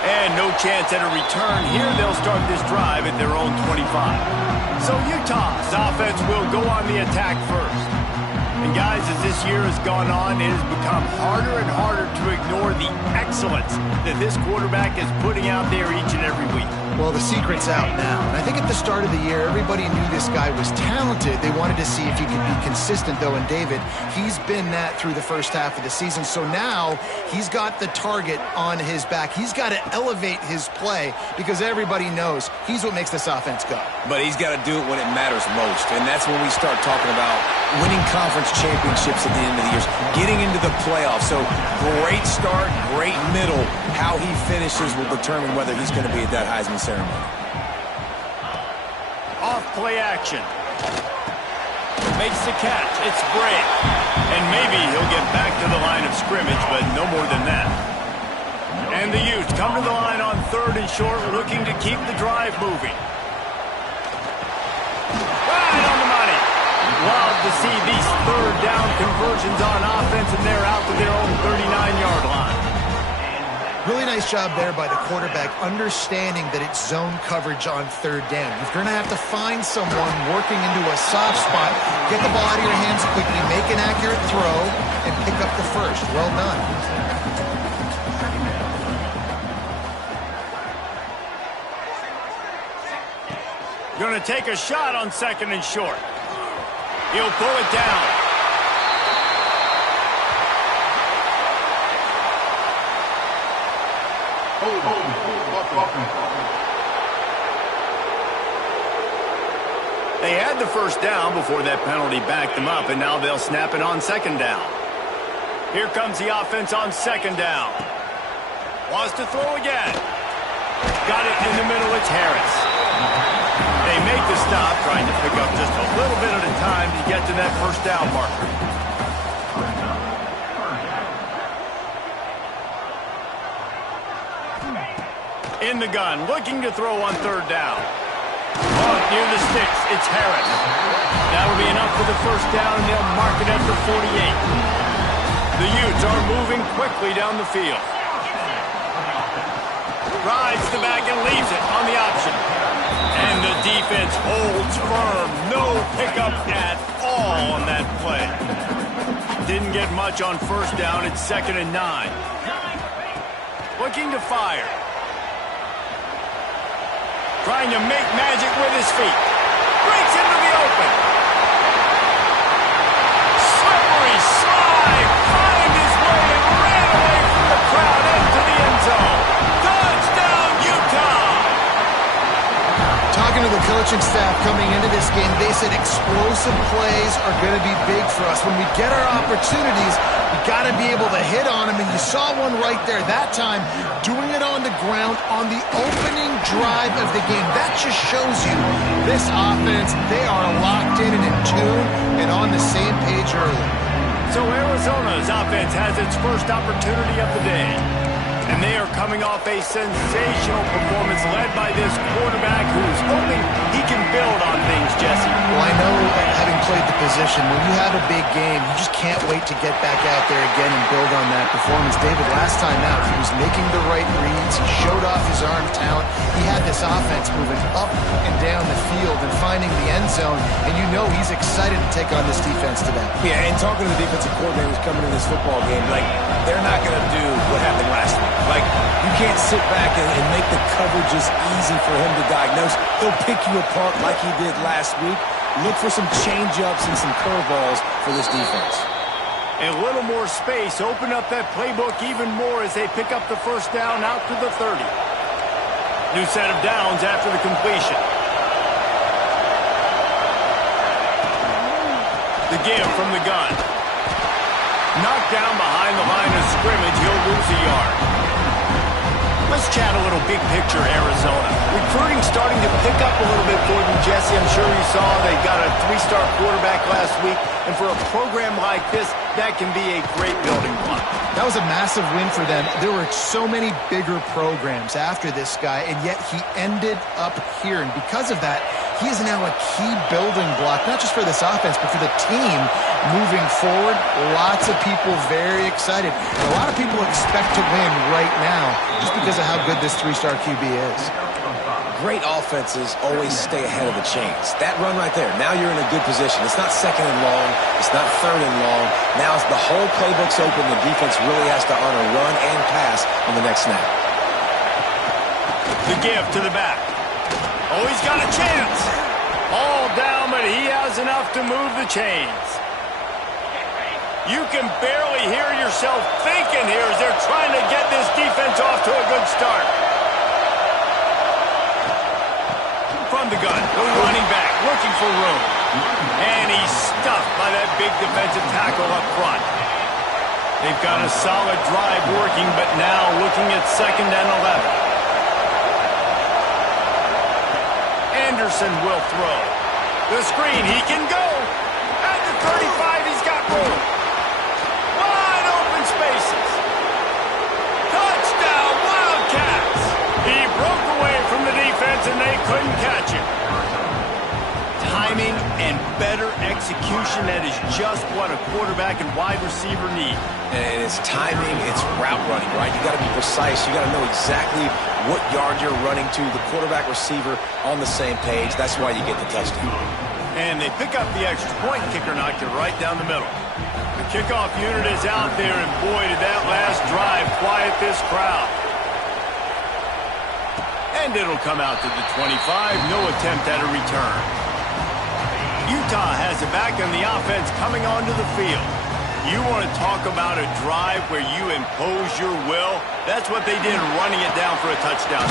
And no chance at a return here. They'll start this drive at their own 25. So Utah's offense will go on the attack first. And guys, as this year has gone on, it has become harder and harder to ignore the excellence that this quarterback is putting out there each and every week. Well, the secret's out now. And I think at the start of the year, everybody knew this guy was talented. They wanted to see if he could be consistent, though. And David, he's been that through the first half of the season. So now he's got the target on his back. He's got to elevate his play because everybody knows he's what makes this offense go. But he's got to do it when it matters most. And that's when we start talking about winning conference championships at the end of the year, getting into the playoffs. So great start, great middle. How he finishes will determine whether he's going to be at that Heisman ceremony. Off play action. Makes the catch. It's Bray. And maybe he'll get back to the line of scrimmage, but no more than that. And the Utes come to the line on 3rd and short, looking to keep the drive moving. Right on the money. Love to see these 3rd down conversions on offense, and they're out to their own 39-yard line. Really nice job there by the quarterback, understanding that it's zone coverage on 3rd down. You're going to have to find someone working into a soft spot, get the ball out of your hands quickly, make an accurate throw, and pick up the first. Well done. Going to take a shot on 2nd and short. He'll pull it down. They had the first down before that penalty backed them up, and now they'll snap it on 2nd down. Here comes the offense on 2nd down. Wants to throw again. Got it in the middle. It's Harris. They make the stop, trying to pick up just a little bit at a time to get to that first down marker. In the gun, looking to throw on 3rd down. Caught near the sticks, it's Harris. That'll be enough for the first down, and they'll mark it at the 48. The Utes are moving quickly down the field. Rides the back and leaves it on the option. And the defense holds firm. No pickup at all on that play. Didn't get much on first down. It's 2nd and 9. Looking to fire. Trying to make magic with his feet. Breaks into the open. Slippery slide. Climbed his way and ran away from the crowd into the end zone. Touchdown, Utah! Talking to the coaching staff coming into this game, they said explosive plays are going to be big for us. When we get our opportunities, we got to be able to hit on them, and you saw one right there that time, doing it on the ground on the opening drive of the game. That just shows you this offense, they are locked in and in tune and on the same page early. So Arizona's offense has its first opportunity of the day. And they are coming off a sensational performance led by this quarterback who's hoping he can build on things, Jesse. Well, I know, having played the position, when you have a big game, you just can't wait to get back out there again and build on that performance. David, last time out, he was making the right reads. He showed off his arm talent. He had this offense moving up and down the field and finding the end zone. And you know he's excited to take on this defense today. Yeah, and talking to the defensive coordinator who's coming in this football game, like, they're not going to do what happened last week. Like, you can't sit back and make the coverages easy for him to diagnose. He'll pick you apart like he did last week. Look for some change-ups and some curveballs for this defense. A little more space. Open up that playbook even more as they pick up the first down out to the 30. New set of downs after the completion. The give from the gun. Knocked down behind the line of scrimmage. He'll lose a yard. Let's chat a little big picture Arizona. Recruiting starting to pick up a little bit for them, Jesse. I'm sure you saw they got a 3-star quarterback last week. And for a program like this, that can be a great building block. That was a massive win for them. There were so many bigger programs after this guy, and yet he ended up here. And because of that, He is now a key building block, not just for this offense, but for the team moving forward. Lots of people very excited. And a lot of people expect to win right now just because of how good this three-star QB is. Great offenses always stay ahead of the chains. That run right there, now you're in a good position. It's not second and long. It's not third and long. Now it's the whole playbook's open. The defense really has to honor run and pass on the next snap. The give to the back. Oh, he's got a chance. All down, but he has enough to move the chains. You can barely hear yourself thinking here as they're trying to get this defense off to a good start. From the gun, the running back looking for room. And he's stuffed by that big defensive tackle up front. They've got a solid drive working, but now looking at 2nd and 11. Anderson will throw. The screen, he can go. At the 35, he's got room. Wide open spaces. Touchdown, Wildcats. He broke away from the defense and they couldn't catch him. Timing and better execution, that is just what a quarterback and wide receiver need. And it's timing, it's route running, right? You got to be precise. You got to know exactly what yard you're running to. The quarterback receiver on the same page. That's why you get the touchdown. And they pick up the extra point. Kicker knocked it right down the middle. The kickoff unit is out there, and boy, did that last drive quiet this crowd. And it'll come out to the 25. No attempt at a return. Utah has it back on the offense coming onto the field. You want to talk about a drive where you impose your will? That's what they did, running it down for a touchdown.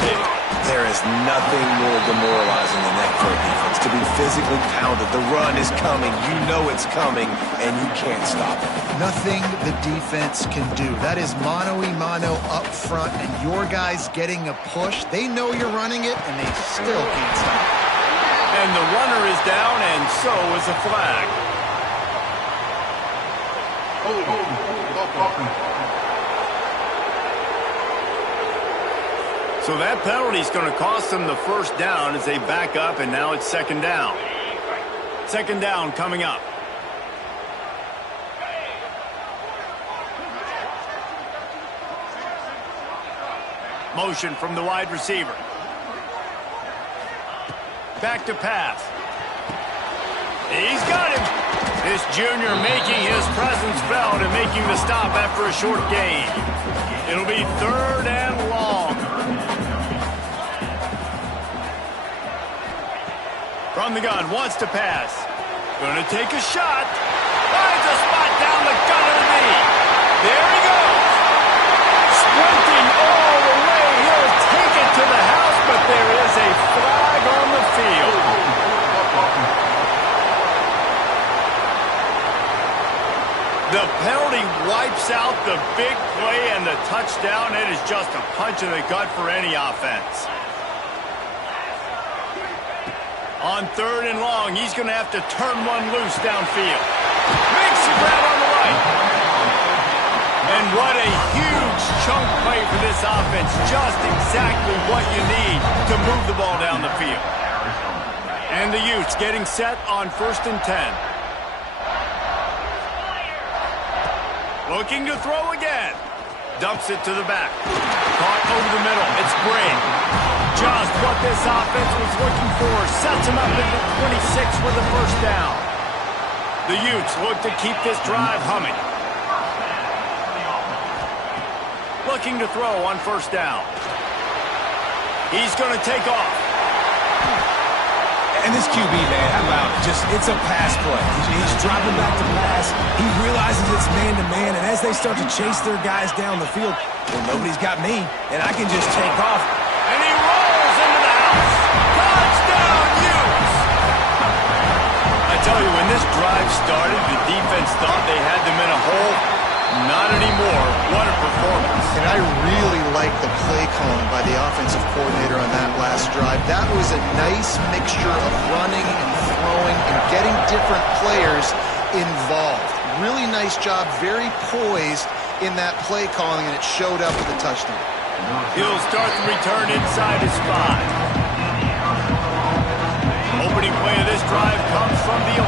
There is nothing more demoralizing than that for a defense. To be physically pounded. The run is coming. You know it's coming, and you can't stop it. Nothing the defense can do. That is mano-a-mano up front, and your guys getting a push. They know you're running it, and they still can't stop it. And the runner is down, and so is a flag. So that penalty is going to cost them the first down as they back up, and now it's 2nd down. 2nd down coming up. Motion from the wide receiver. Back to pass. He's got him. This junior making his presence felt and making the stop after a short gain. It'll be 3rd and long. From the gun, wants to pass. Gonna take a shot. Finds a spot down the gut of the knee. There he goes. Sprinting all the way. He'll take it to the house, but there is a flag on the field. The penalty wipes out the big play and the touchdown. It is just a punch in the gut for any offense. On 3rd and long, he's going to have to turn one loose downfield. Makes the grab on the right. And what a huge chunk play for this offense. Just exactly what you need to move the ball down the field. And the Utes getting set on 1st and 10. Looking to throw again. Dumps it to the back. Caught over the middle. It's great. Just what this offense was looking for. Sets him up at the 26 with a first down. The Utes look to keep this drive humming. Looking to throw on 1st down. He's going to take off. And this QB, man, how about it? It's a pass play. He's dropping back to pass. He realizes it's man-to-man, and as they start to chase their guys down the field, well, nobody's got me, and I can just take off. And he rolls into the house. Touchdown, Utes! I tell you, when this drive started, the defense thought they had them in a hole. Not anymore. What a performance. And I really like the play calling by the offensive coordinator on that last drive. That was a nice mixture of running and throwing and getting different players involved. Really nice job, very poised in that play calling, and it showed up with a touchdown. He'll start the return inside his 5. Opening play of this drive comes from the 11.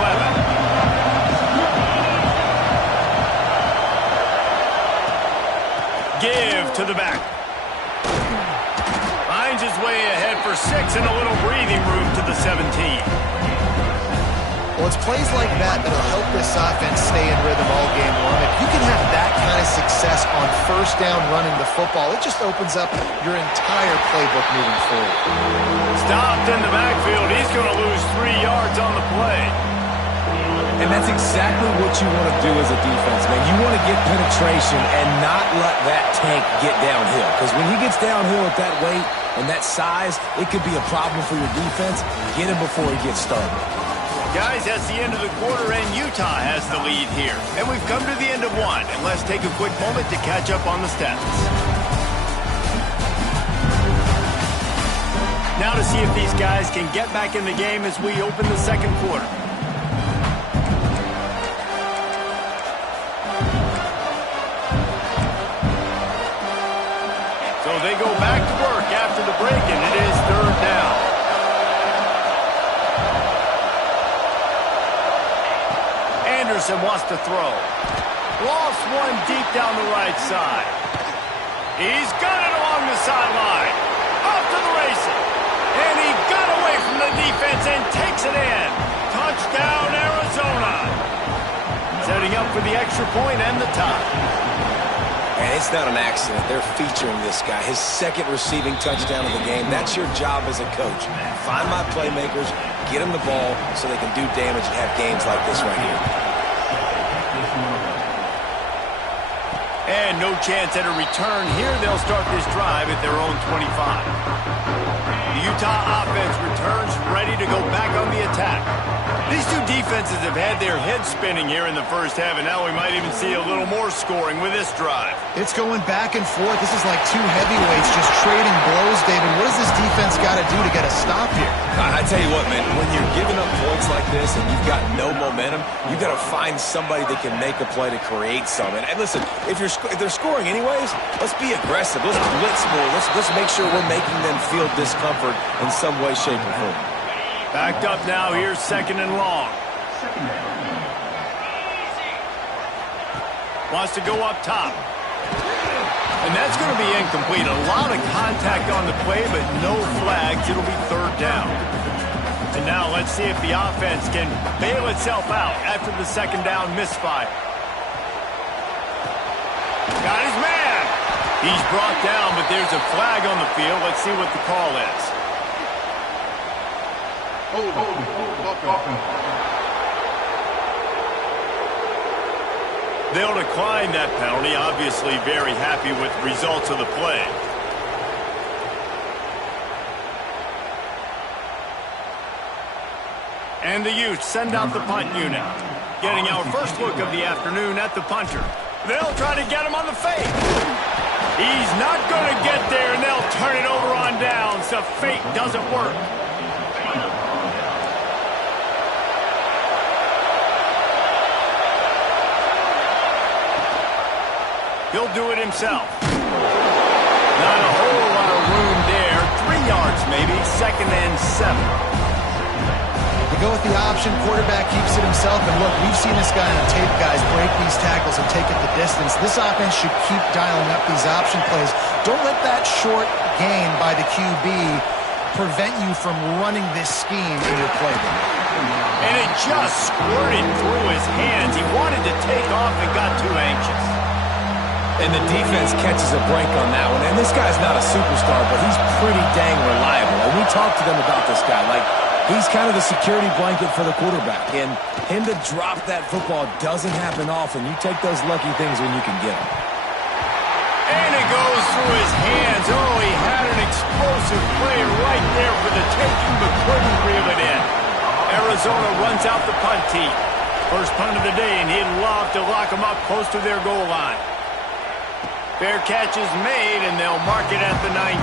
Give to the back. Finds his way ahead for 6 and a little breathing room to the 17. Well, it's plays like that that'll help this offense stay in rhythm all game long. If you can have that kind of success on first down running the football, it just opens up your entire playbook moving forward. Stopped in the backfield. He's going to lose 3 yards on the play. And that's exactly what you want to do as a defense, man. You want to get penetration and not let that tank get downhill. Because when he gets downhill at that weight and that size, it could be a problem for your defense. Get him before he gets started. Guys, that's the end of the quarter, and Utah has the lead here. And we've come to the end of one, and let's take a quick moment to catch up on the stats. Now to see if these guys can get back in the game as we open the second quarter. So they go back to work after the break, and it is third down. Anderson wants to throw. Lost one deep down the right side. He's got it along the sideline. Off to the races. And he got away from the defense and takes it in. Touchdown, Arizona. Setting up for the extra point and the tie. And it's not an accident. They're featuring this guy. His second receiving touchdown of the game. That's your job as a coach. Find my playmakers, get them the ball so they can do damage and have games like this right here. And no chance at a return here. They'll start this drive at their own 25. The Utah offense returns ready to go back on the attack. These two defenses have had their heads spinning here in the first half, and now we might even see a little more scoring with this drive. It's going back and forth. This is like two heavyweights just trading blows, David. What does this defense got to do to get a stop here? I tell you what, man, when you're giving up points like this and you've got no momentum, you've got to find somebody that can make a play to create something. And listen, if they're scoring anyways, let's be aggressive. Let's blitz more. Let's make sure we're making them feel discomfort in some way, shape, or form. Backed up now. Here's second and long. Wants to go up top. And that's going to be incomplete. A lot of contact on the play, but no flags. It'll be third down. And now let's see if the offense can bail itself out after the second down misfire. Got his man. He's brought down, but there's a flag on the field. Let's see what the call is. They'll decline that penalty, obviously very happy with the results of the play. And the Utes send out the punt unit. Getting our first look of the afternoon at the punter. They'll try to get him on the fake. He's not going to get there, and they'll turn it over on downs. The fake doesn't work. He'll do it himself. Not a whole lot of room there. 3 yards maybe. Second and 7. They go with the option. Quarterback keeps it himself. And look, we've seen this guy on tape, guys, break these tackles and take it the distance. This offense should keep dialing up these option plays. Don't let that short gain by the QB prevent you from running this scheme in your playbook. And it just squirted through his hands. He wanted to take off and got too anxious. And the defense catches a break on that one. And this guy's not a superstar, but he's pretty dang reliable. And we talked to them about this guy. Like, he's kind of the security blanket for the quarterback. And him to drop that football doesn't happen often. You take those lucky things when you can get them. And it goes through his hands. Oh, he had an explosive play right there for the taking, but couldn't reel it in. Arizona runs out the punt team. First punt of the day, and he'd love to lock them up close to their goal line. Fair catch is made, and they'll mark it at the 19.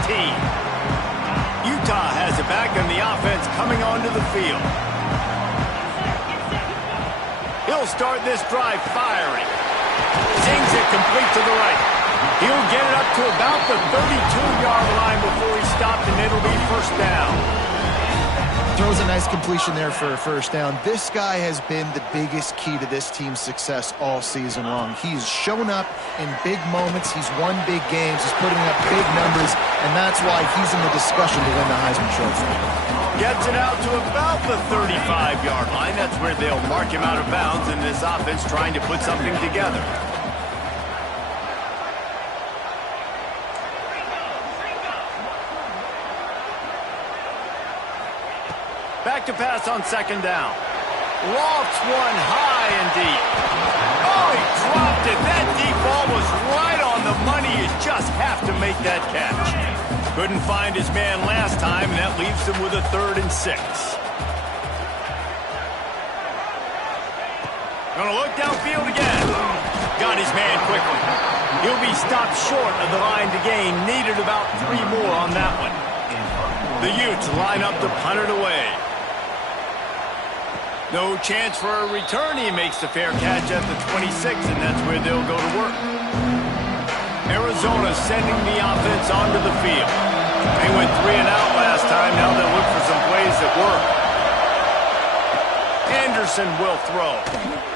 Utah has it back, and the offense coming onto the field. He'll start this drive firing. Sings it complete to the right. He'll get it up to about the 32-yard line before he stopped, and it'll be first down. Throws a nice completion there for a first down. This guy has been the biggest key to this team's success all season long. He's shown up in big moments. He's won big games. He's putting up big numbers, and that's why he's in the discussion to win the Heisman Trophy. Gets it out to about the 35-yard line. That's where they'll mark him out of bounds in this offense trying to put something together. Back to pass on second down. Lofts one high and deep. Oh, he dropped it. That deep ball was right on the money. You just have to make that catch. Couldn't find his man last time, and that leaves him with a 3rd and 6. Gonna look downfield again. Got his man quickly. He'll be stopped short of the line to gain. Needed about 3 more on that one. The Utes line up to punt it away. No chance for a return. He makes the fair catch at the 26, and that's where they'll go to work. Arizona sending the offense onto the field. They went 3 and out last time. Now they'll look for some plays that work. Anderson will throw.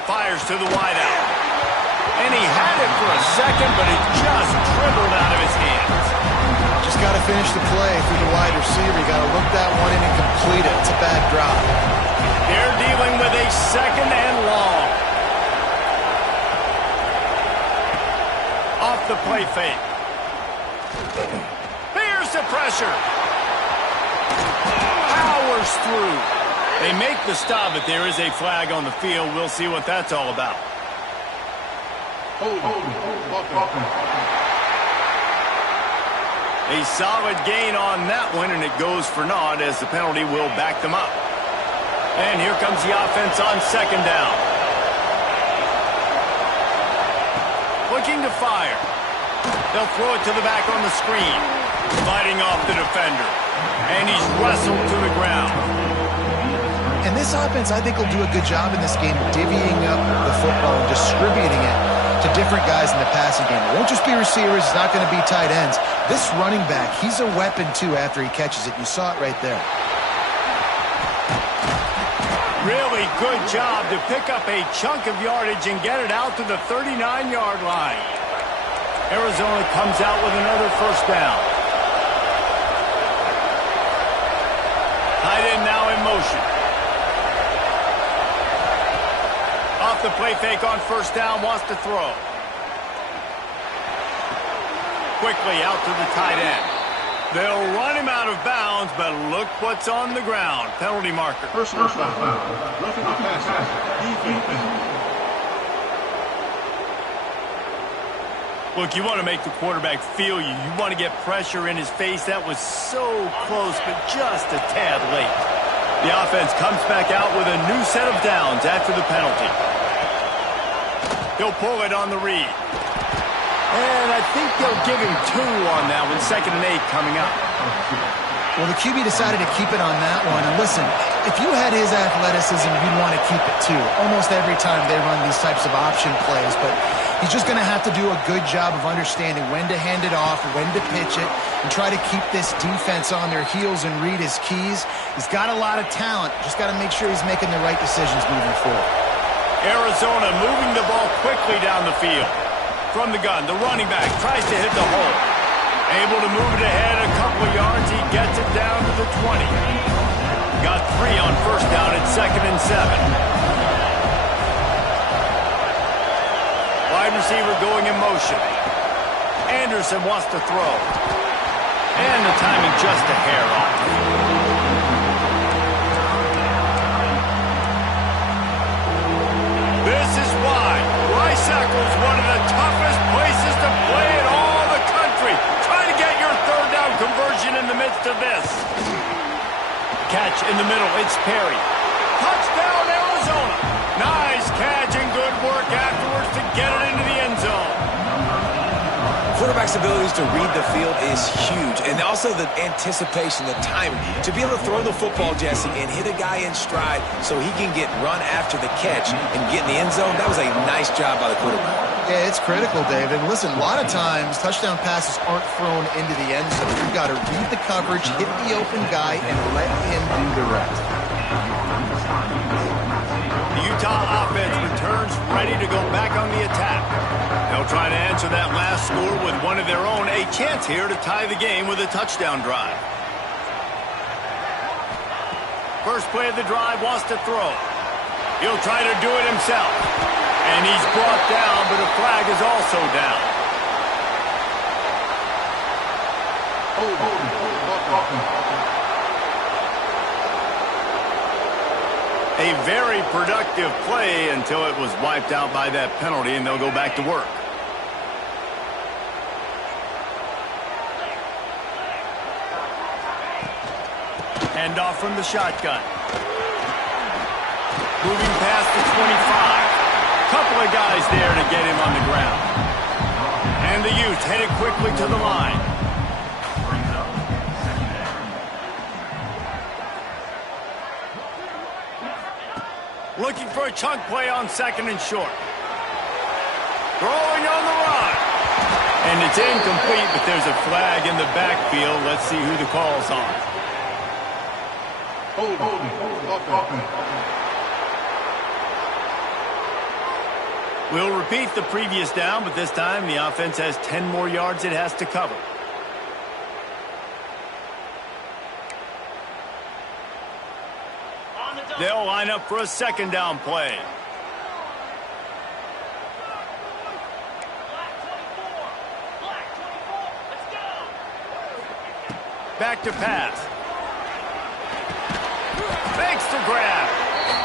Fires to the wideout. And he had it for a second, but it just dribbled out of his hands. Just got to finish the play through the wide receiver. You got to look that one in and complete it. It's a bad drop. They're dealing with a 2nd and long. Off the play fake. Here's the pressure. Powers through. They make the stop, but there is a flag on the field. We'll see what that's all about. A solid gain on that one, and it goes for naught as the penalty will back them up. And here comes the offense on second down. Looking to fire. They'll throw it to the back on the screen. Fighting off the defender. And he's wrestled to the ground. And this offense, I think, will do a good job in this game divvying up the football and distributing it to different guys in the passing game. It won't just be receivers. It's not going to be tight ends. This running back, he's a weapon, too, after he catches it. You saw it right there. Really good job to pick up a chunk of yardage and get it out to the 39-yard line. Arizona comes out with another first down. Tight end now in motion. Off the play fake on first down, wants to throw. Quickly out to the tight end. They'll run him out of bounds, but look what's on the ground. Penalty marker. Personal foul. Roughing the passer. Look, you want to make the quarterback feel you. You want to get pressure in his face. That was so close, but just a tad late. The offense comes back out with a new set of downs after the penalty. He'll pull it on the read. And I think they'll give him 2 on that one. 2nd and 8 coming up. Well, the QB decided to keep it on that one. And listen, if you had his athleticism, you'd want to keep it too. Almost every time they run these types of option plays. But he's just going to have to do a good job of understanding when to hand it off, when to pitch it, and try to keep this defense on their heels and read his keys. He's got a lot of talent. Just got to make sure he's making the right decisions moving forward. Arizona moving the ball quickly down the field. From the gun, the running back tries to hit the hole. Able to move it ahead a couple of yards. He gets it down to the 20. Got 3 on first down at 2nd and 7. Wide receiver going in motion. Anderson wants to throw. And the timing just a hair off. This is why Rice-Eccles is one of the toughest places to play in all the country. Try to get your 3rd down conversion in the midst of this. Catch in the middle. It's Perry. Touchdown, Arizona. Nice catch and good work afterwards to get it into the end zone. Quarterback's abilities to read the field is huge, and also the anticipation, the timing. To be able to throw the football, Jesse, and hit a guy in stride so he can get run after the catch and get in the end zone, that was a nice job by the quarterback. Yeah, it's critical, David. Listen, a lot of times touchdown passes aren't thrown into the end zone. You've got to read the coverage, hit the open guy, and let him do the rest. The Utah offense returns ready to go back on the attack. They'll try to answer that last score with one of their own. A chance here to tie the game with a touchdown drive. First play of the drive, wants to throw. He'll try to do it himself. And he's brought down, but a flag is also down. A very productive play until it was wiped out by that penalty, and they'll go back to work. Hand off from the shotgun. Moving past the 25. Couple of guys there to get him on the ground. And the Utes headed quickly to the line. Looking for a chunk play on second and short. Throwing on the run. And it's incomplete, but there's a flag in the backfield. Let's see who the call's on. We'll repeat the previous down, but this time the offense has 10 more yards it has to cover. They'll line up for a second down play. Back to pass. Makes the grab.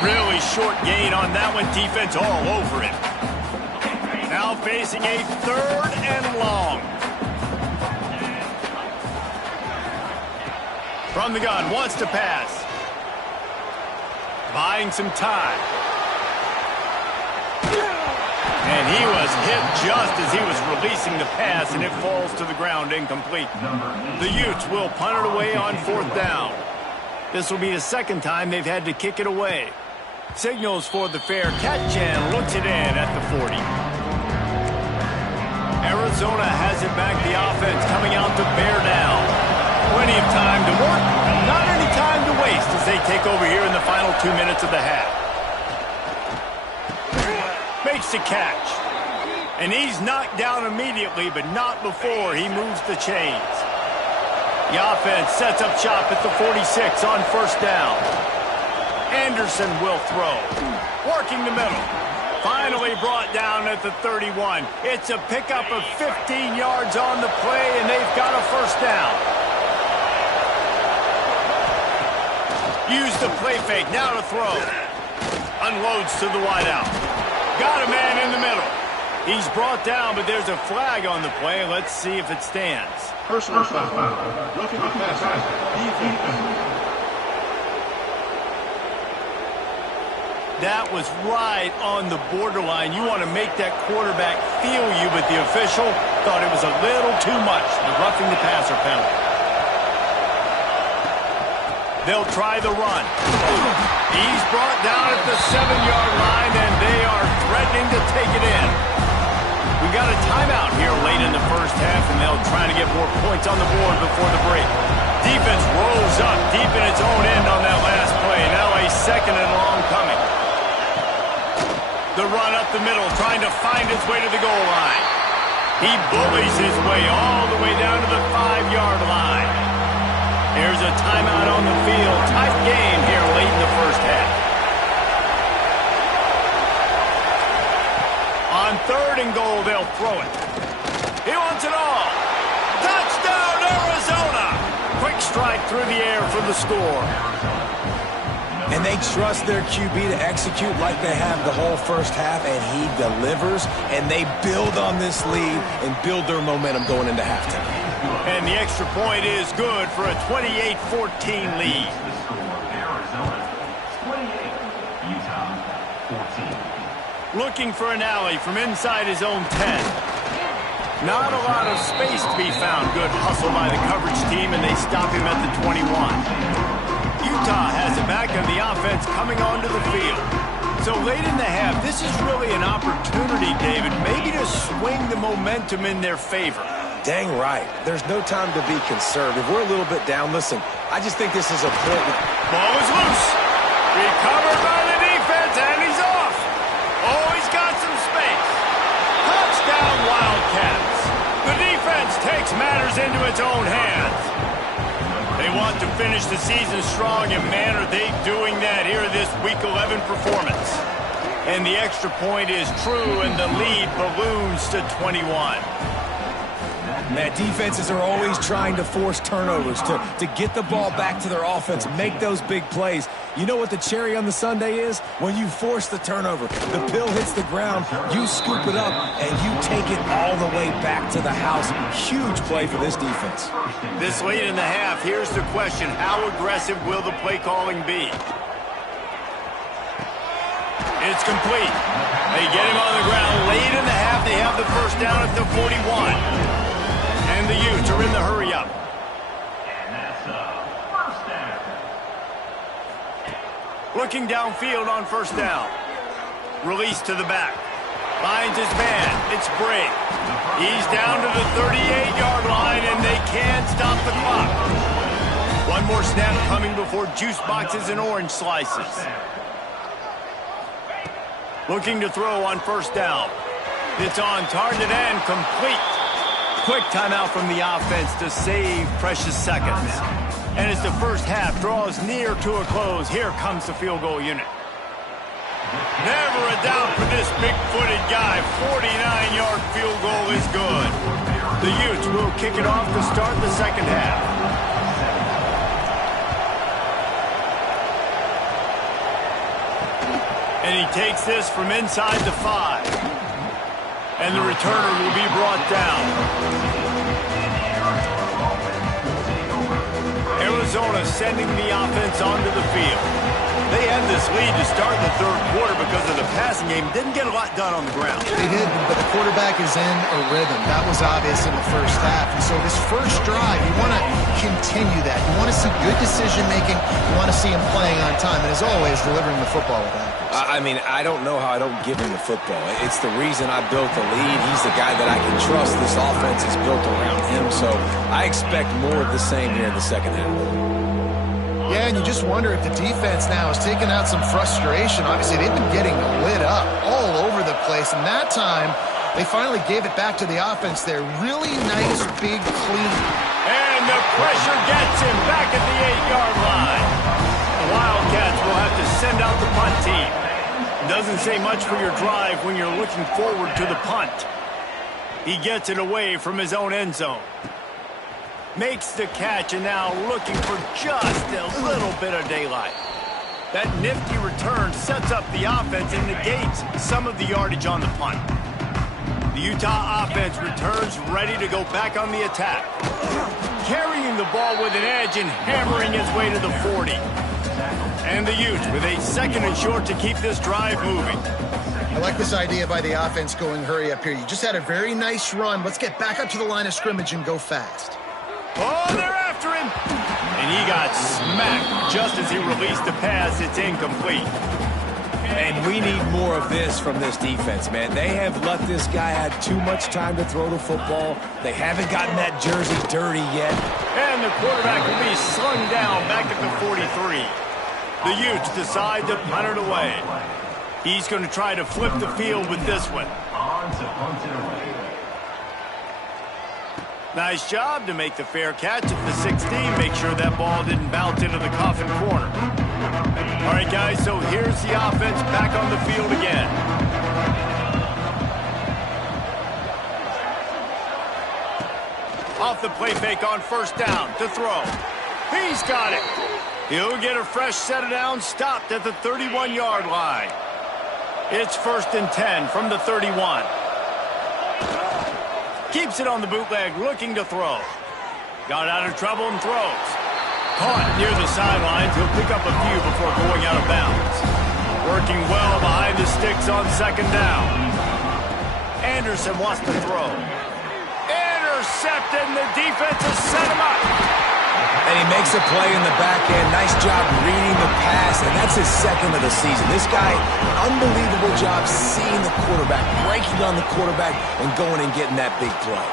Really short gain on that one. Defense all over it. Now facing a third and long. From the gun, wants to pass. Buying some time. And he was hit just as he was releasing the pass, and it falls to the ground incomplete. The Utes will punt it away on fourth down. This will be the second time they've had to kick it away. Signals for the fair catch and looks it in at the 40. Arizona has it back. The offense coming out to bear down. Plenty of time to work. Not any time to waste as they take over here in the final 2 minutes of the half. Makes the catch. And he's knocked down immediately, but not before he moves the chains. The offense sets up shop at the 46 on first down. Anderson will throw. Working the middle. Finally brought down at the 31. It's a pickup of 15 yards on the play, and they've got a first down. Use the play fake, now to throw. Unloads to the wideout. Got a man in the middle. He's brought down, but there's a flag on the play. Let's see if it stands. Personal foul. Roughing the passer. Defense. That was right on the borderline. You want to make that quarterback feel you, but the official thought it was a little too much, the roughing the passer penalty. They'll try the run. He's brought down at the 7-yard line, and they are threatening to take it in. We got a timeout here late in the first half, and they'll try to get more points on the board before the break. Defense rolls up deep in its own end on that last play. Now a second and long coming. The run up the middle, trying to find his way to the goal line. He bullies his way all the way down to the 5-yard line. There's a timeout on the field. Tight game here late in the first half. On third and goal, they'll throw it. He wants it all. Touchdown, Arizona! Quick strike through the air for the score. And they trust their QB to execute like they have the whole first half, and he delivers, and they build on this lead and build their momentum going into halftime. And the extra point is good for a 28-14 lead. Looking for an alley from inside his own 10. Not a lot of space to be found. Good hustle by the coverage team, and they stop him at the 21. Utah has it back, and the offense coming onto the field. So late in the half, this is really an opportunity, David, maybe to swing the momentum in their favor. Dang right. There's no time to be conservative. We're a little bit down. Listen, I just think this is a point. Ball is loose. Recovered by the defense, and he's off. Oh, he's got some space. Touchdown, Wildcats. The defense takes matters into its own hands. They want to finish the season strong, and man, are they doing that here in this Week 11 performance. And the extra point is true, and the lead balloons to 21. Man, defenses are always trying to force turnovers, to get the ball back to their offense, make those big plays. You know what the cherry on the sundae is? When you force the turnover, the pill hits the ground, you scoop it up, and you take it all the way back to the house. Huge play for this defense. This late in the half, here's the question. How aggressive will the play calling be? It's complete. They get him on the ground. Late in the half, they have the first down at the 41. And the Utes are in the hurry-up. And that's first down. Looking downfield on first down. Release to the back. Finds his man. It's Bray. He's down to the 38-yard line, and they can't stop the clock. One more snap coming before juice boxes and orange slices. Looking to throw on first down. It's on target and complete. Quick timeout from the offense to save precious seconds. And as the first half draws near to a close, here comes the field goal unit. Never a doubt for this big-footed guy. 49-yard field goal is good. The Utes will kick it off to start the second half. And he takes this from inside the 5. And the returner will be brought down. Arizona sending the offense onto the field. They had this lead to start the third quarter because of the passing game. Didn't get a lot done on the ground. They did, but the quarterback is in a rhythm. That was obvious in the first half. And so this first drive, you want to continue that. You want to see good decision-making. You want to see him playing on time. And as always, delivering the football with accuracy. I mean, I don't know how I don't give him the football. It's the reason I built the lead. He's the guy that I can trust. This offense is built around him, so I expect more of the same here in the second half. Yeah, and you just wonder if the defense now has taken out some frustration. Obviously, they've been getting lit up all over the place, and that time, they finally gave it back to the offense there. Really nice, big, clean. And the pressure gets him back at the 8-yard line. The Wildcats will have to send out the punt team. Doesn't say much for your drive when you're looking forward to the punt. He gets it away from his own end zone. Makes the catch, and now looking for just a little bit of daylight. That nifty return sets up the offense and negates some of the yardage on the punt. The Utah offense returns ready to go back on the attack. Carrying the ball with an edge and hammering his way to the 40. And the Utes with a second and short to keep this drive moving. I like this idea by the offense going hurry up here. You just had a very nice run. Let's get back up to the line of scrimmage and go fast. Oh, they're after him. And he got smacked just as he released the pass. It's incomplete. And we need more of this from this defense, man. They have let this guy have too much time to throw the football. They haven't gotten that jersey dirty yet. And the quarterback will be slung down back at the 43. The Utes decide to punt it away. He's going to try to flip the field with this one. Nice job to make the fair catch at the 16. Make sure that ball didn't bounce into the coffin corner. All right, guys, so here's the offense back on the field again. Off the play fake on first down to throw. He's got it. He'll get a fresh set of downs stopped at the 31-yard line. It's 1st and 10 from the 31. Keeps it on the bootleg, looking to throw. Got out of trouble and throws. Caught near the sidelines. He'll pick up a few before going out of bounds. Working well behind the sticks on second down. Anderson wants to throw. Intercepted, and the defense has set him up. And he makes a play in the back end. Nice job reading the pass, and that's his second of the season. This guy, unbelievable job seeing the quarterback, breaking on the quarterback, and going and getting that big play.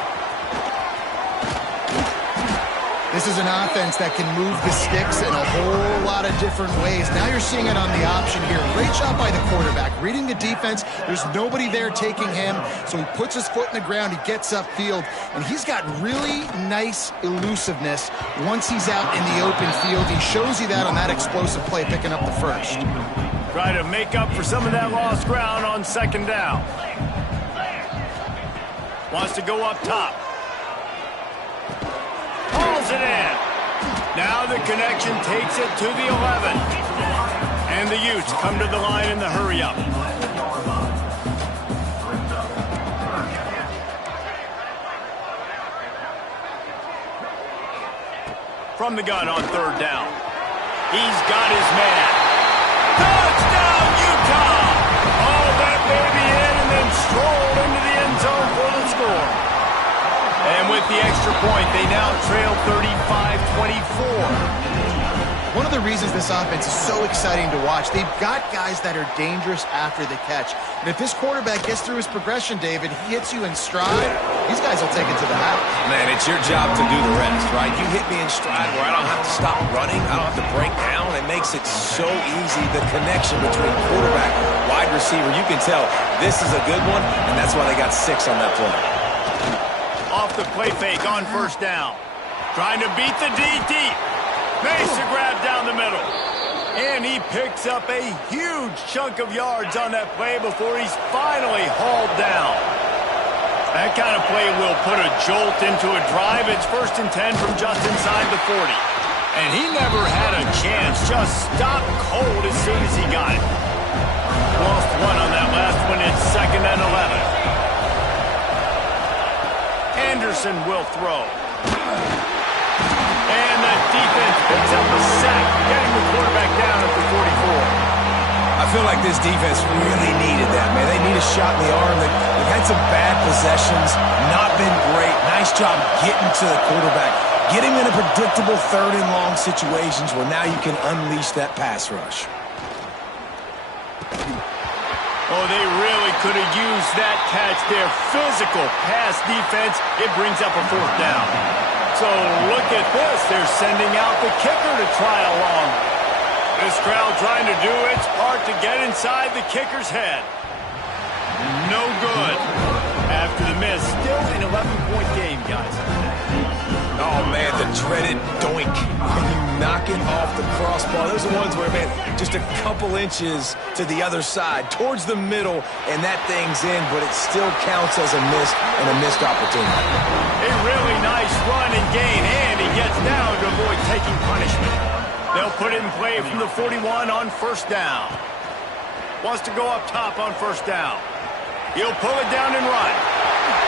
This This is an offense that can move the sticks in a whole lot of different ways. Now you're seeing it on the option here. Great job by the quarterback. Reading the defense, there's nobody there taking him, so he puts his foot in the ground, he gets upfield, and he's got really nice elusiveness once he's out in the open field. He shows you that on that explosive play, picking up the first. Try to make up for some of that lost ground on second down. Wants to go up top. Hauls it in. Now the connection takes it to the 11. And the Utes come to the line in the hurry-up. From the gun on third down. He's got his man. Touchdown, Utah! All that baby in and then strolled into the end zone for the score. And with the extra point, they now trail 35-24. One of the reasons this offense is so exciting to watch, they've got guys that are dangerous after the catch. And if this quarterback gets through his progression, David, he hits you in stride, these guys will take it to the house. Man, it's your job to do the rest, right? You hit me in stride where I don't have to stop running. I don't have to break down. It makes it so easy. The connection between quarterback, wide receiver, you can tell this is a good one, and that's why they got 6 on that play. Off the play fake on first down. Trying to beat the D deep. Makes a grab down the middle. And he picks up a huge chunk of yards on that play before he's finally hauled down. That kind of play will put a jolt into a drive. It's 1st and 10 from just inside the 40. And he never had a chance. Just stopped cold as soon as he got it. Lost one on that last one. It's 2nd and 11. Anderson will throw. And the defense picks up a sack, getting the quarterback down at the 44. I feel like this defense really needed that, man. They need a shot in the arm. They've had some bad possessions, not been great. Nice job getting to the quarterback, getting in a predictable 3rd and long situations where now you can unleash that pass rush. Oh, they really could have used that catch there. Physical pass defense. It brings up a 4th down. So look at this. They're sending out the kicker to try along. This crowd trying to do its part to get inside the kicker's head. No good. After the miss, still an 11-point game, guys. Oh, man, the dreaded doink. When you knock it off the crossbar. Those are the ones where, man, just a couple inches to the other side, towards the middle, and that thing's in, but it still counts as a miss and a missed opportunity. A really nice run and gain, and he gets down to avoid taking punishment. They'll put it in play from the 41 on 1st down. Wants to go up top on 1st down. He'll pull it down and run.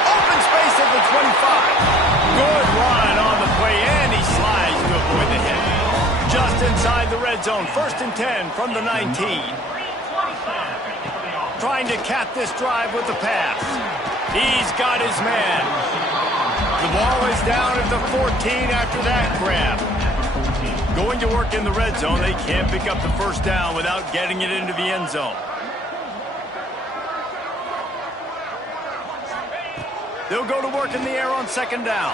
Open space at the 25. Good run on the play, and he slides to avoid the hit. Just inside the red zone, 1st and 10 from the 19. Trying to cap this drive with the pass. He's got his man. The ball is down at the 14 after that grab. Going to work in the red zone, they can't pick up the 1st down without getting it into the end zone. They'll go to work in the air on 2nd down.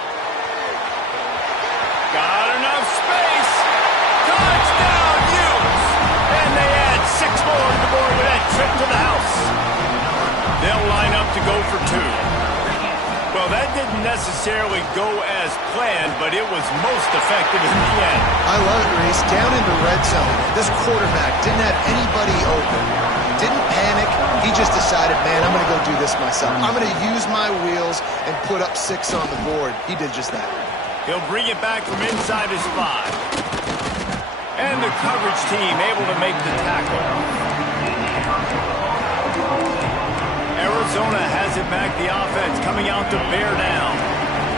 Got enough space. Touchdown, Utes! And they add 6 more to the board with that trip to the house. They'll line up to go for 2. Well, that didn't necessarily go as planned, but it was most effective in the end. I love it, Reese. Down in the red zone, this quarterback didn't have anybody open. Didn't panic. He just decided, man, I'm going to go do this myself. I'm going to use my wheels and put up 6 on the board. He did just that. He'll bring it back from inside his 5. And the coverage team able to make the tackle. Arizona has it back. The offense coming out to bear down.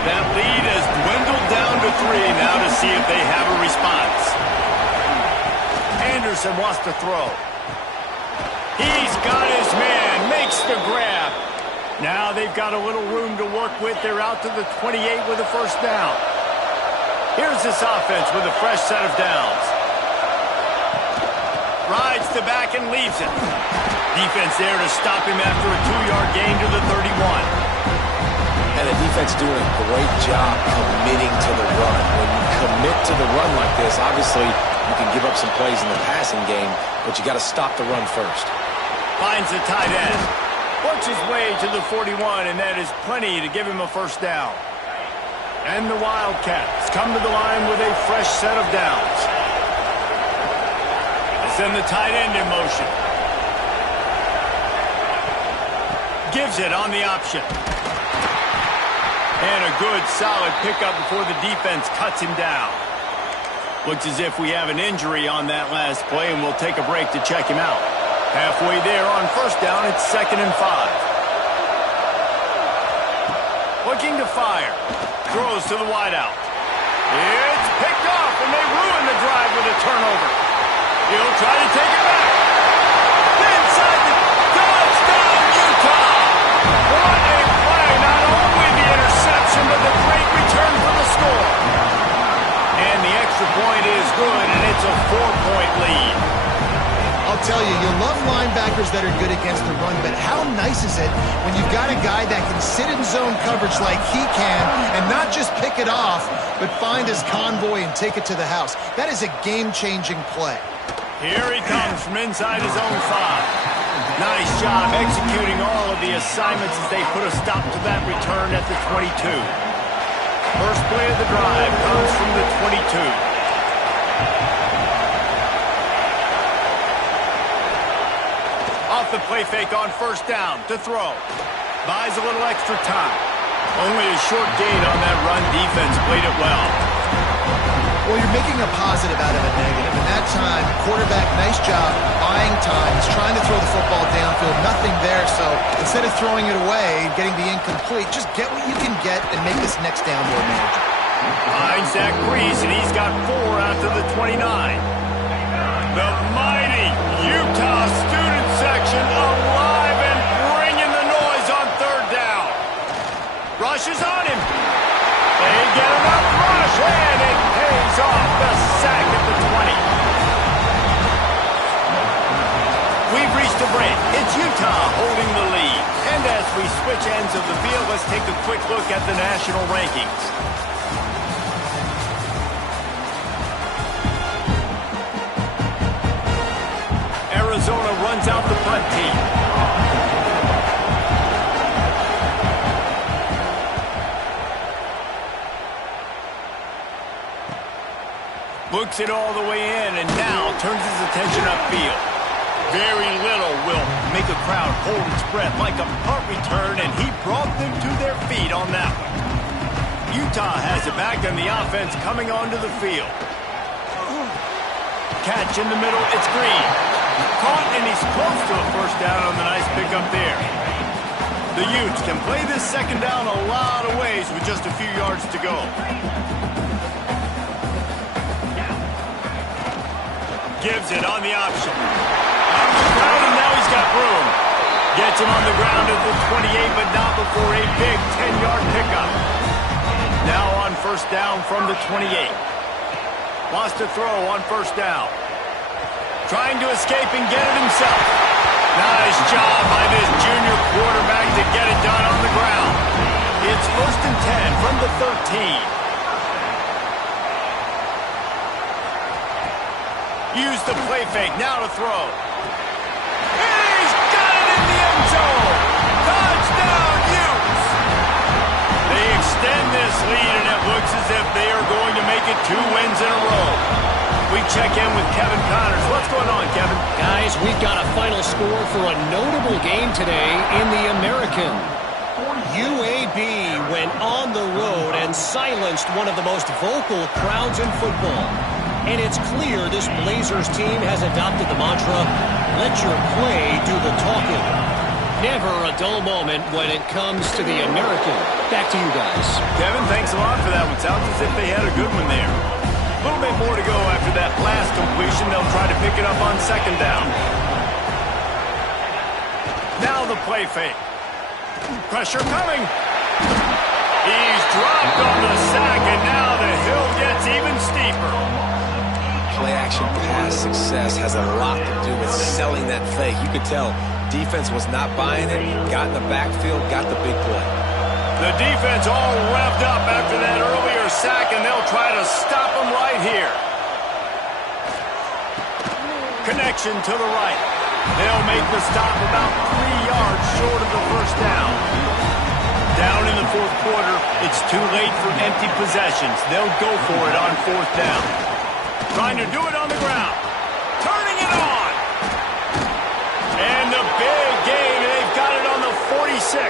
That lead has dwindled down to 3 now to see if they have a response. Anderson wants to throw. He's got his man, makes the grab. Now they've got a little room to work with. They're out to the 28 with a 1st down. Here's this offense with a fresh set of downs. Rides the back and leaves it. Defense there to stop him after a 2-yard gain to the 31. And the defense doing a great job committing to the run. When you commit to the run like this, obviously you can give up some plays in the passing game, but you got to stop the run first. Finds the tight end. Works his way to the 41, and that is plenty to give him a first down. And the Wildcats come to the line with a fresh set of downs. They send the tight end in motion. Gives it on the option. And a good, solid pickup before the defense cuts him down. Looks as if we have an injury on that last play, and we'll take a break to check him out. Halfway there on first down, it's 2nd and 5. Looking to fire. Throws to the wideout. It's picked off, and they ruin the drive with a turnover. He'll try to take it back. Inside the touchdown, Utah! What a play! Not only the interception, but the great return for the score. And the extra point is good, and it's a 4-point lead. I'll tell you, you love linebackers that are good against the run, but how nice is it when you've got a guy that can sit in zone coverage like he can and not just pick it off, but find his convoy and take it to the house. That is a game-changing play. Here he comes from inside his own 5. Nice job executing all of the assignments as they put a stop to that return at the 22. First play of the drive comes from the 22. Off the play fake on first down to throw. Buys a little extra time. Only a short gain on that run. Defense played it well. Well, you're making a positive out of a negative. And that time, quarterback, nice job buying time. He's trying to throw the football downfield. Nothing there. So instead of throwing it away and getting the incomplete, just get what you can get and make this next down more manageable. Finds Zach Breeze, and he's got 4 out to the 29. The mighty Utah student section alive and bringing the noise on third down. Rush is on him. They get enough rush, and it pays off. The sack at the 20. We've reached a break. It's Utah holding the lead. And as we switch ends of the field, let's take a quick look at the national rankings. Arizona runs out the punt team. Looks it all the way in, and now turns his attention upfield. Very little will make a crowd hold its breath like a punt return, and he brought them to their feet on that one. Utah has it back, and the offense coming onto the field. Catch in the middle, it's Green. Caught, and he's close to a first down on the nice pickup there. The Utes can play this second down a lot of ways with just a few yards to go. Gives it on the option. On the ground, and now he's got room. Gets him on the ground at the 28, but not before a big 10-yard pickup. Now on first down from the 28. Wants to throw on first down. Trying to escape and get it himself. Nice job by this junior quarterback to get it done on the ground. It's 1st and 10 from the 13. Use the play fake, now to throw. He's got it in the end zone! Touchdown, Utes! They extend this lead, and it looks as if they are going to make it 2 wins in a row. We check in with Kevin Connors. What's going on, Kevin? Guys, we've got a final score for a notable game today in the American. UAB went on the road and silenced one of the most vocal crowds in football. And it's clear this Blazers team has adopted the mantra, let your play do the talking. Never a dull moment when it comes to the American. Back to you guys. Kevin, thanks a lot for that one. Sounds as if they had a good one there. A little bit more to go after that last completion. They'll try to pick it up on second down. Now the play fake. Pressure coming. He's dropped on the sack, and now the hill gets even steeper. Play-action pass success has a lot to do with selling that fake. You could tell defense was not buying it, got in the backfield, got the big play. The defense all revved up after that earlier sack, and they'll try to stop him right connection to the right. They'll make the stop about 3 yards short of the first down. Down in the fourth quarter, it's too late for empty possessions. They'll go for it on fourth down. Trying to do it on the ground. Turning it on. And the big game, they've got it on the 46.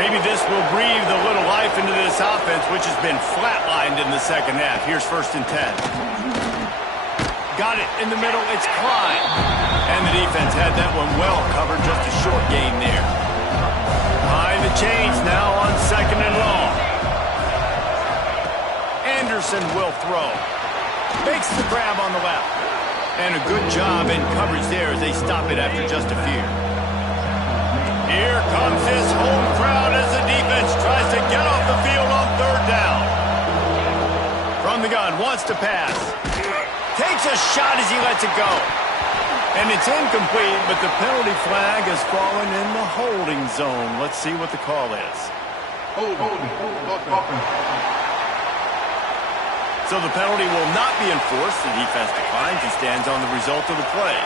Maybe this will breathe a little life into this offense, which has been flatlined in the second half. Here's 1st and 10. Got it in the middle. It's Klein. And the defense had that one well covered. Just a short gain there. Behind the chains now on 2nd and long. Anderson will throw. Makes the grab on the left. And a good job in coverage there as they stop it after just a few. Here comes this home crowd as the defense tries to get off the field on 3rd down. From the gun, wants to pass. Takes a shot as he lets it go. And it's incomplete, but the penalty flag has fallen in the holding zone. Let's see what the call is. So the penalty will not be enforced. The defense declines and stands on the result of the play.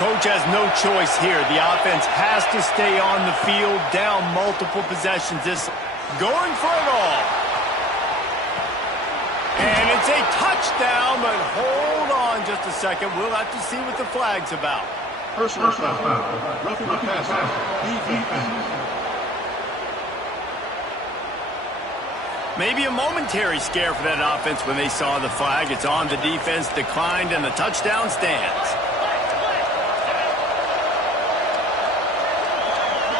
Coach has no choice here. The offense has to stay on the field, down multiple possessions. This going for it all. And it's a touchdown, but hold on just a second. We'll have to see what the flag's about. Personal foul. Roughing the passer. Defense. Maybe a momentary scare for that offense when they saw the flag. It's on the defense, declined, and the touchdown stands.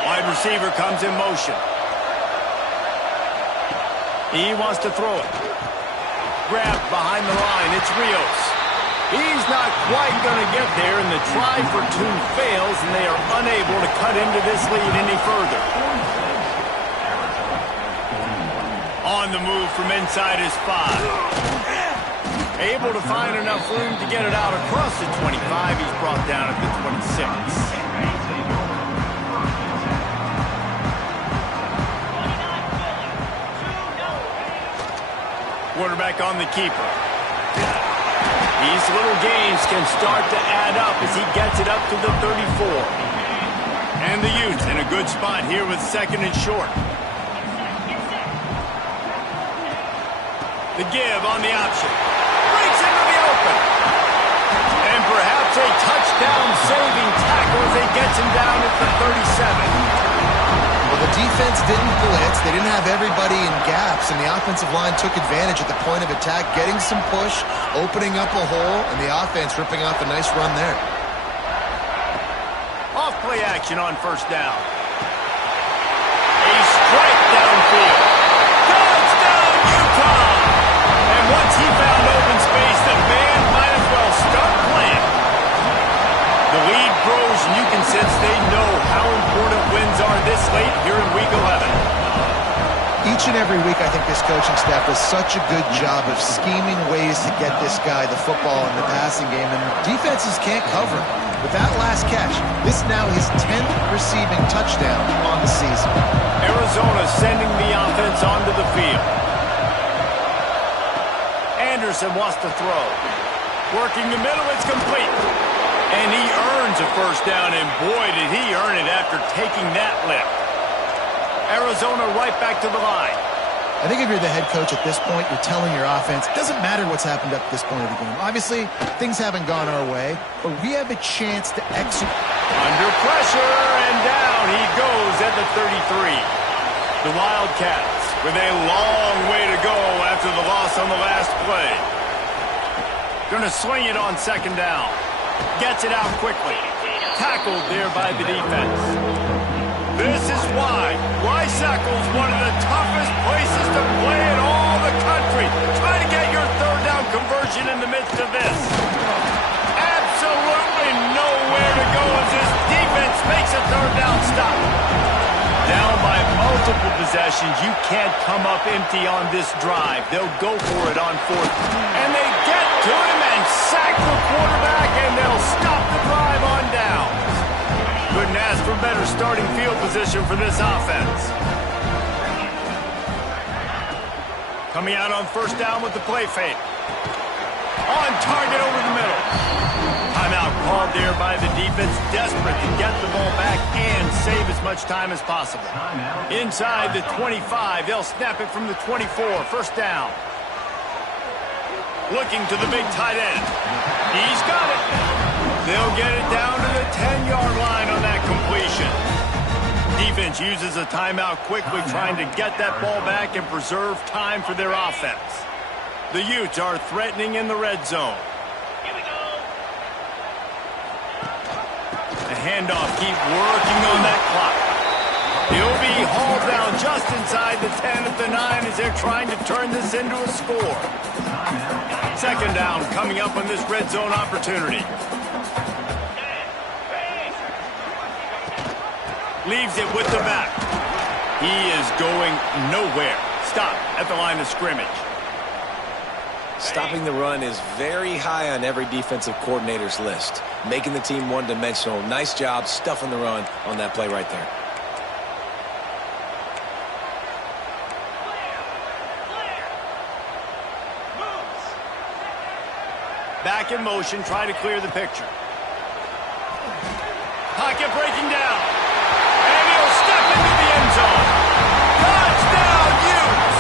Wide receiver comes in motion. He wants to throw it. Grabbed behind the line. It's Rios. He's not quite going to get there, and the try for 2 fails, and they are unable to cut into this lead any further. On the move from inside his 5. Able to find enough room to get it out across the 25. He's brought down at the 26. Quarterback on the keeper. These little gains can start to add up as he gets it up to the 34. And the Utes in a good spot here with 2nd and short. The give on the option. Breaks into the open. And perhaps a touchdown-saving tackle as he gets him down at the 37. Well, the defense didn't blitz. They didn't have everybody in gaps, and the offensive line took advantage at the point of attack, getting some push, opening up a hole, and the offense ripping off a nice run there. Off play action on 1st down. A strike downfield. Touchdown, Utah! And once he found open space, the band might as well start playing. The lead grows, and you can sense they know how important wins are this late here in Week 11. Each and every week, I think this coaching staff does such a good job of scheming ways to get this guy the football in the passing game, and defenses can't cover. With that last catch, this is now his 10th receiving touchdown on the season. Arizona sending the offense onto the field. Anderson wants to throw. Working the middle, it's complete. And he earns a 1st down, and boy, did he earn it after taking that lift. Arizona right back to the line. I think if you're the head coach at this point, you're telling your offense, it doesn't matter what's happened up to this point of the game. Obviously, things haven't gone our way, but we have a chance to execute. Under pressure, and down he goes at the 33. The Wildcats with a long way to go after the loss on the last play. Going to swing it on 2nd down. Gets it out quickly. Tackled there by the defense. This is why Lysakel's one of the toughest places to play in all the country. Try to get your 3rd down conversion in the midst of this. Absolutely nowhere to go as this defense makes a 3rd down stop. Down by multiple possessions, you can't come up empty on this drive. They'll go for it on 4th. And they get to him and sack the quarterback, and they'll stop the drive on downs. Couldn't ask for better starting field position for this offense. Coming out on 1st down with the play fake. On target over the middle. Timeout called there by the defense, desperate to get the ball back and save as much time as possible. Inside the 25, they'll snap it from the 24, first down. Looking to the big tight end. He's got it. They'll get it down to the 10-yard line on that completion. Defense uses a timeout quickly, trying to get that ball back and preserve time for their offense. The Utes are threatening in the red zone. The handoff, keep working on that clock. He'll be hauled down just inside the 10 at the 9 as they're trying to turn this into a score. Second down coming up on this red zone opportunity. Leaves it with the back. He is going nowhere. Stop at the line of scrimmage. Stopping the run is very high on every defensive coordinator's list. Making the team one-dimensional. Nice job stuffing the run on that play right there. Back in motion, try to clear the picture. Pocket breaking down. And he'll step into the end zone. Touchdown, Utes!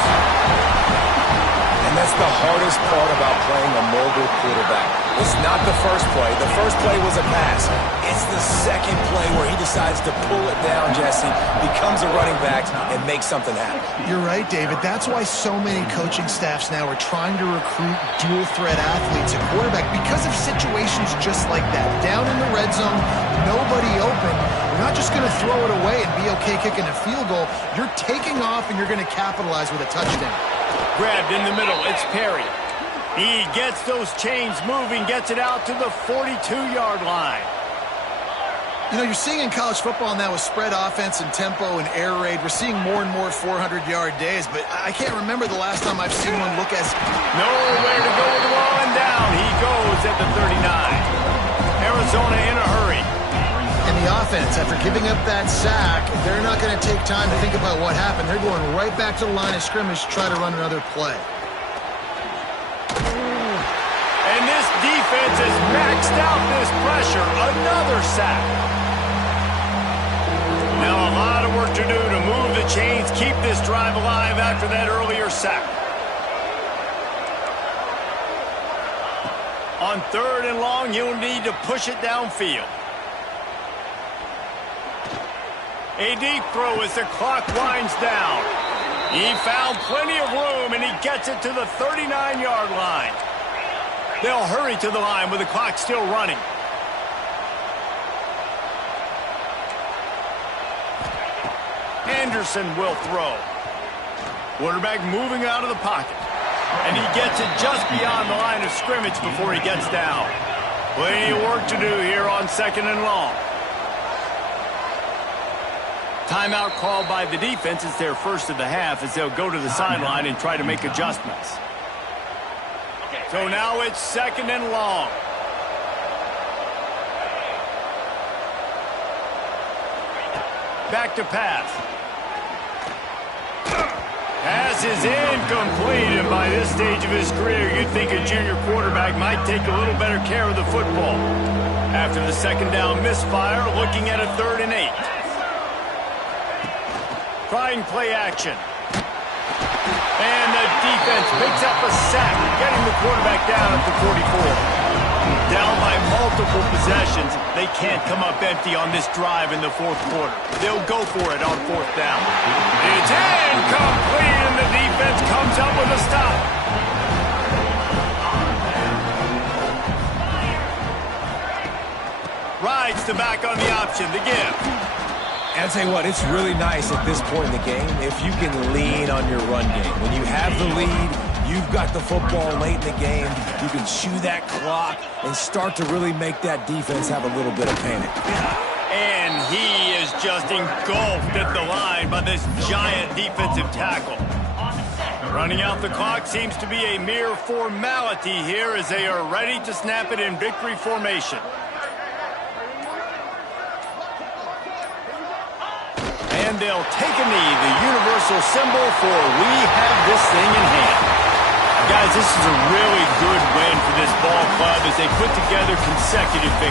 And that's the hardest part about playing a mobile quarterback. It's not the first play. The first play was a pass. It's the second play where he decides to pull it down, Jesse, becomes a running back, and makes something happen. You're right, David. That's why so many coaching staffs now are trying to recruit dual-threat athletes at quarterback because of situations just like that. Down in the red zone, nobody open. You're not just going to throw it away and be okay kicking a field goal. You're taking off, and you're going to capitalize with a touchdown. Grabbed in the middle. It's Perry. He gets those chains moving, gets it out to the 42-yard line. You know, you're seeing in college football now with spread offense and tempo and air raid, we're seeing more and more 400-yard days, but I can't remember the last time I've seen one look as... Nowhere to go with the ball and down. He goes at the 39. Arizona in a hurry. And the offense, after giving up that sack, they're not going to take time to think about what happened. They're going right back to the line of scrimmage to try to run another play. And this defense has maxed out this pressure. Another sack. Now a lot of work to do to move the chains, keep this drive alive after that earlier sack. On third and long, you'll need to push it downfield. A deep throw as the clock winds down. He found plenty of room, and he gets it to the 39-yard line. They'll hurry to the line with the clock still running. Anderson will throw. Quarterback moving out of the pocket. And he gets it just beyond the line of scrimmage before he gets down. Plenty of work to do here on second and long. Timeout called by the defense. It's their first of the half as they'll go to the sideline and try to make adjustments. So now it's second and long. Back to pass. Pass is incomplete, and by this stage of his career, you'd think a junior quarterback might take a little better care of the football. After the second down misfire, looking at a 3rd and 8. Trying play action. And the defense picks up a sack, getting the quarterback down at the 44. Down by multiple possessions, they can't come up empty on this drive in the 4th quarter. They'll go for it on 4th down. It's incomplete, and the defense comes up with a stop. Rides to back on the option, the give. And I'll tell you what, it's really nice at this point in the game if you can lean on your run game. When you have the lead, you've got the football late in the game, you can chew that clock and start to really make that defense have a little bit of panic. And he is just engulfed at the line by this giant defensive tackle. Running out the clock seems to be a mere formality here as they are ready to snap it in victory formation. And they'll take a knee, the universal symbol for we have this thing in hand. Guys, this is a really good win for this ball club as they put together consecutive victories.